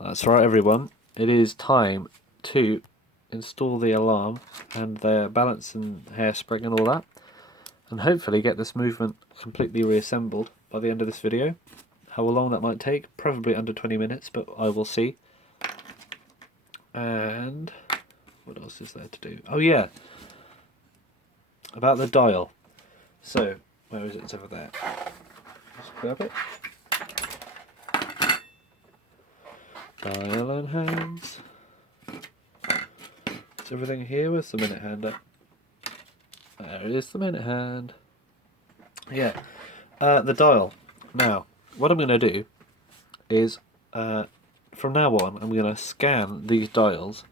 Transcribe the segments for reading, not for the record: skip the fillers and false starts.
That's right, everyone. It is time to install the alarm and the balance and hairspring and all that, and hopefully get this movement completely reassembled by the end of this video. How long that might take, probably under 20 minutes, but I will see. And what else is there to do? Oh yeah, about the dial. So, where is it? It's over there. Let's grab it. Dial and hands. Is everything here? Where's the minute hand? There is the minute hand. Yeah. The dial. Now, what I'm going to do is, from now on, I'm going to scan these dials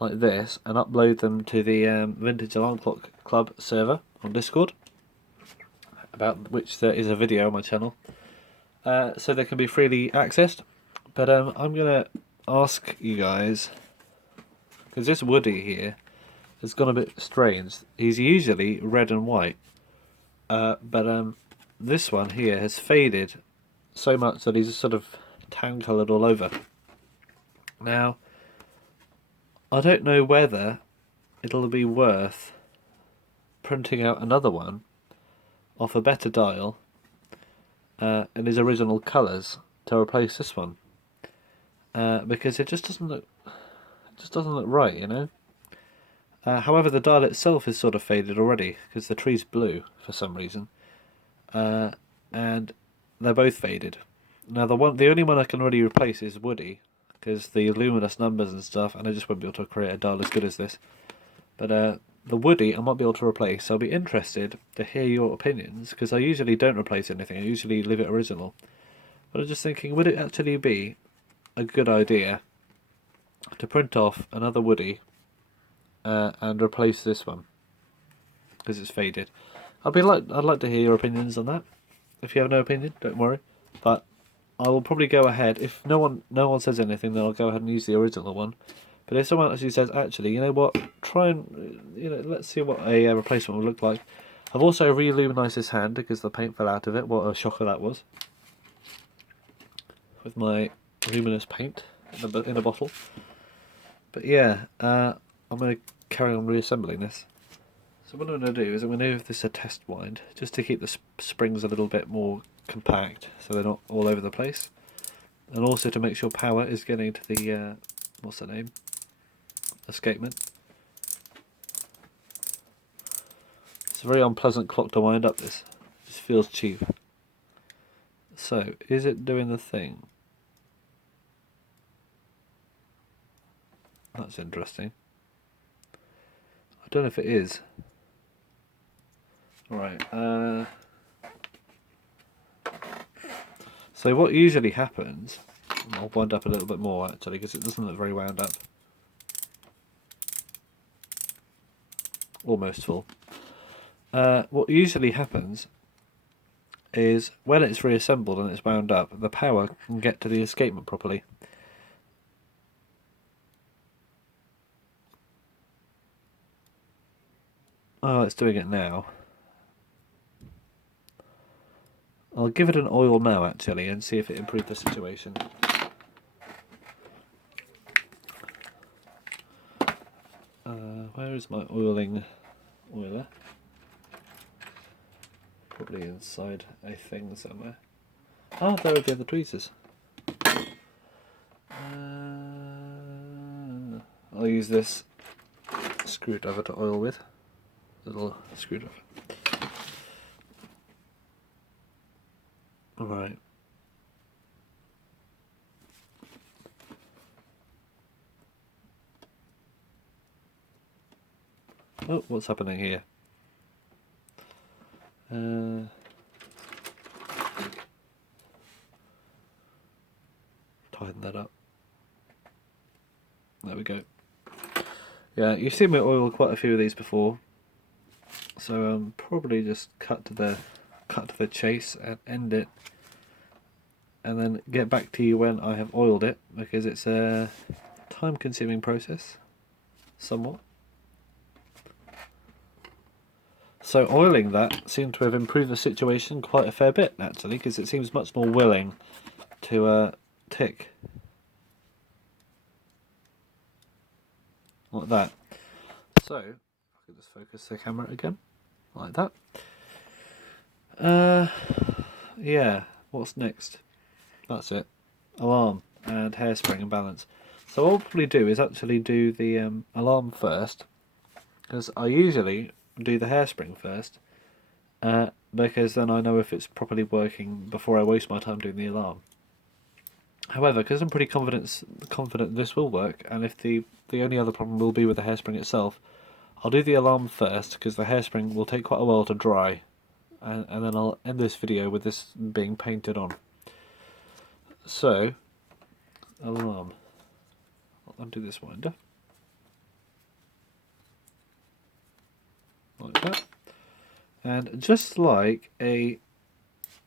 like this and upload them to the Vintage Alarm Clock Club server on Discord, about which there is a video on my channel, so they can be freely accessed. But I'm going to ask you guys, because this Woody here has gone a bit strange. He's usually red and white, but this one here has faded so much that he's sort of tan coloured all over. Now, I don't know whether it'll be worth printing out another one off a better dial in his original colours to replace this one, because it just doesn't look right, you know. However, the dial itself is sort of faded already because the tree's blue for some reason, and they're both faded. Now the only one I can really replace is Woody, because the luminous numbers and stuff, and I just won't be able to create a dial as good as this. But the Woody I might be able to replace, so I'll be interested to hear your opinions, because I usually don't replace anything, I usually leave it original. But I'm just thinking, would it actually be a good idea to print off another Woody and replace this one, because it's faded? I'd like to hear your opinions on that. If you have no opinion, don't worry. But I will probably go ahead. If no one says anything, then I'll go ahead and use the original one. But if someone actually says, actually, you know what, try and, let's see what a replacement would look like. I've also re-luminised this hand because the paint fell out of it. What a shocker that was. With my luminous paint in a bottle. But yeah, I'm going to carry on reassembling this. So what I'm going to do is I'm going to give this a test wind, just to keep the springs a little bit more compact, so they're not all over the place. And also to make sure power is getting to the, what's the name? Escapement. It's a very unpleasant clock to wind up, this. It just feels cheap. So, is it doing the thing? That's interesting. I don't know if it is. Right. So what usually happens, I'll wind up a little bit more actually because it doesn't look very wound up. Almost full. What usually happens is when it's reassembled and it's wound up, the power can get to the escapement properly. Oh, it's doing it now. I'll give it an oil now actually and see if it improved the situation. Where is my oiler? Probably inside a thing somewhere. Ah, there are the other tweezers. I'll use this screwdriver to oil with. Little screwdriver. Alright. Oh, what's happening here? Tighten that up. There we go. Yeah, you've seen me oil quite a few of these before, so probably just cut to the chase and end it, and then get back to you when I have oiled it, because it's a time-consuming process, somewhat. So oiling that seemed to have improved the situation quite a fair bit actually, because it seems much more willing to tick. like that. So I can just focus the camera again, like that. Yeah, what's next? That's it. Alarm and hairspring and balance. So what I'll probably do is actually do the alarm first, because I usually do the hairspring first, because then I know if it's properly working before I waste my time doing the alarm. However, because I'm pretty confident this will work, and if the only other problem will be with the hairspring itself, I'll do the alarm first, because the hairspring will take quite a while to dry, and then I'll end this video with this being painted on. So, alarm. I'll undo this winder. Like that. And just like a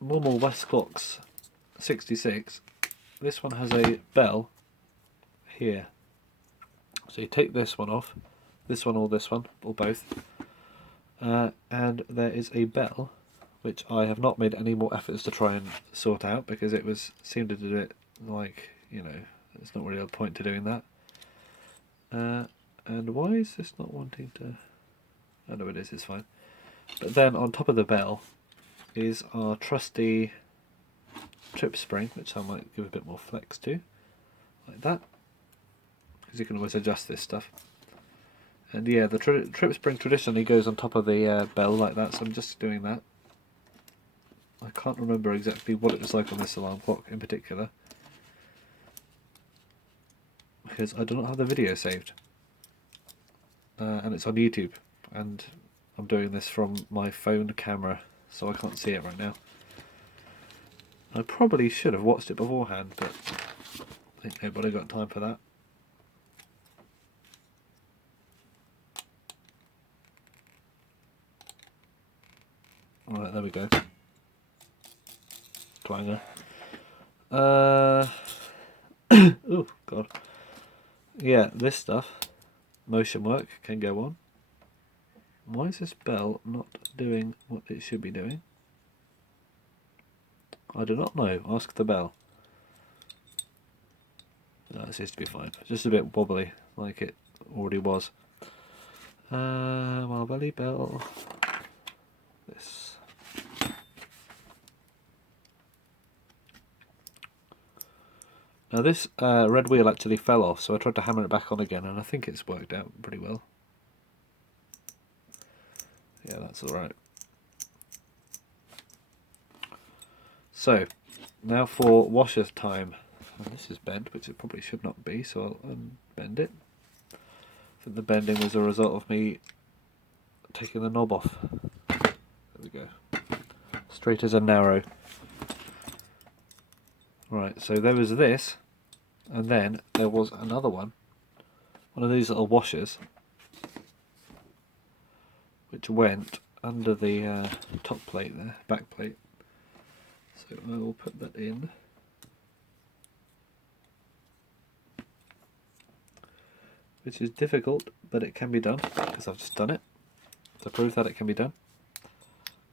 normal Westclox 66, this one has a bell here. So you take this one off, this one or this one, or both, and there is a bell, which I have not made any more efforts to try and sort out, because it seemed to do it like, you know, there's not really a point to doing that. And why is this not wanting to... Oh no, it is, it's fine. But then on top of the bell is our trusty trip spring, which I might give a bit more flex to, like that, because you can always adjust this stuff. And yeah, the trip spring traditionally goes on top of the bell like that, so I'm just doing that. I can't remember exactly what it was like on this alarm clock in particular, because I do not have the video saved, and it's on YouTube, and I'm doing this from my phone camera, so I can't see it right now. I probably should have watched it beforehand, but I think nobody got time for that. Alright, there we go. Twanger. Oh god. Yeah, this stuff, motion work, can go on. Why is this bell not doing what it should be doing? I do not know. Ask the bell. No, it seems to be fine. Just a bit wobbly, like it already was. Marvelly bell. This. Now this red wheel actually fell off, so I tried to hammer it back on again, and I think it's worked out pretty well. Yeah, that's alright. So, now for washer time. And this is bent, which it probably should not be, so I'll unbend it. I think the bending was a result of me taking the knob off. There we go. Straight as a narrow. Right, so there was this, and then there was another one of these little washers, which went under the top plate there, back plate. So I will put that in. Which is difficult, but it can be done, because I've just done it to prove that it can be done.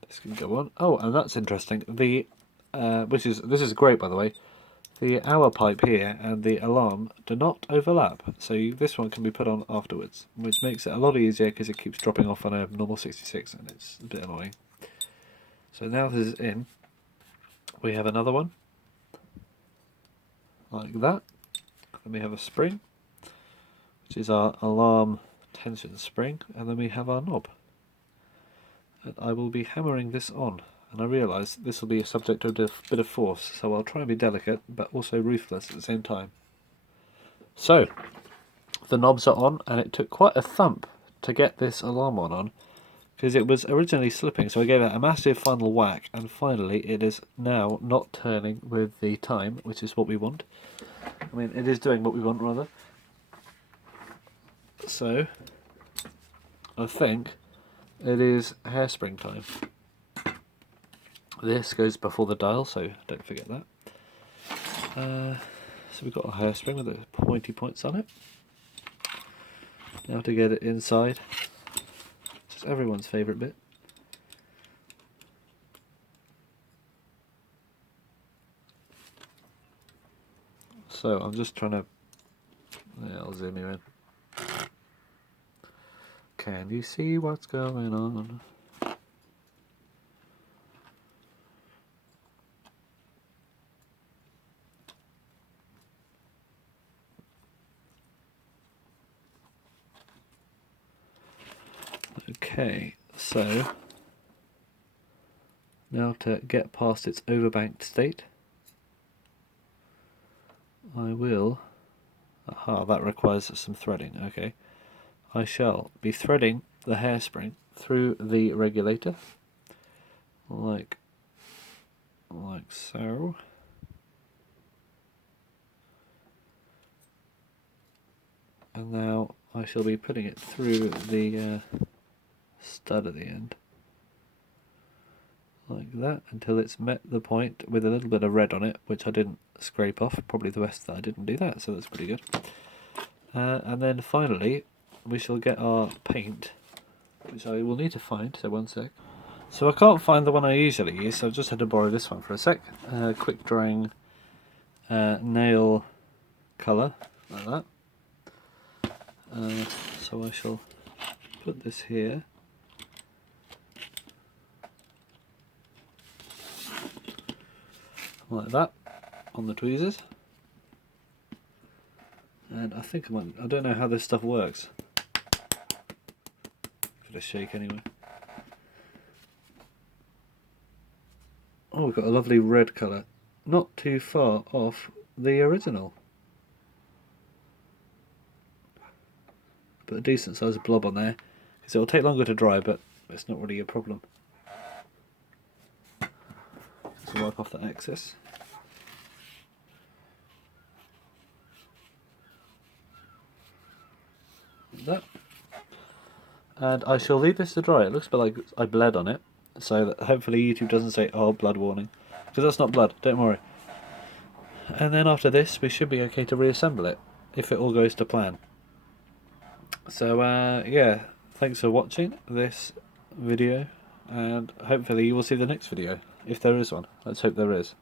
This can go on. Oh, and that's interesting. The this is great, by the way. The hour pipe here and the alarm do not overlap, so this one can be put on afterwards, which makes it a lot easier because it keeps dropping off on a normal 66, and it's a bit annoying. So now this is in, we have another one like that. Then we have a spring, which is our alarm tension spring, and then we have our knob. And I will be hammering this on, and I realise this will be subject to a bit of force, so I'll try and be delicate but also ruthless at the same time. So, the knobs are on, and it took quite a thump to get this alarm on, because it was originally slipping, so I gave it a massive final whack, and finally it is now not turning with the time, which is what we want. I mean, it is doing what we want, rather. So, I think it is hairspring time. This goes before the dial, so don't forget that. So we've got a hairspring with the pointy points on it. Now to get it inside. Just everyone's favourite bit. So I'm just trying to... Yeah, I'll zoom you in. Can you see what's going on? Okay, so now to get past its overbanked state, I will... Aha, that requires some threading, okay. I shall be threading the hairspring through the regulator, like so. And now I shall be putting it through the stud at the end, like that, until it's met the point with a little bit of red on it, which I didn't scrape off. Probably the best that I didn't do that, so that's pretty good. And then finally we shall get our paint, which I will need to find, so one sec. So I can't find the one I usually use, so I've just had to borrow this one for a sec. Quick drying nail colour, like that. So I shall put this here. Like that, on the tweezers. And I think I don't know how this stuff works. Give it a shake anyway. Oh, we've got a lovely red colour. Not too far off the original. But a decent sized blob on there. Because it'll take longer to dry, but it's not really a problem. So wipe off the excess. Like that. And I shall leave this to dry. It looks a bit like I bled on it, so that hopefully YouTube doesn't say, oh, blood warning. Because that's not blood, don't worry. And then after this we should be okay to reassemble it, if it all goes to plan. So yeah, thanks for watching this video, and hopefully you will see the next video, if there is one. Let's hope there is.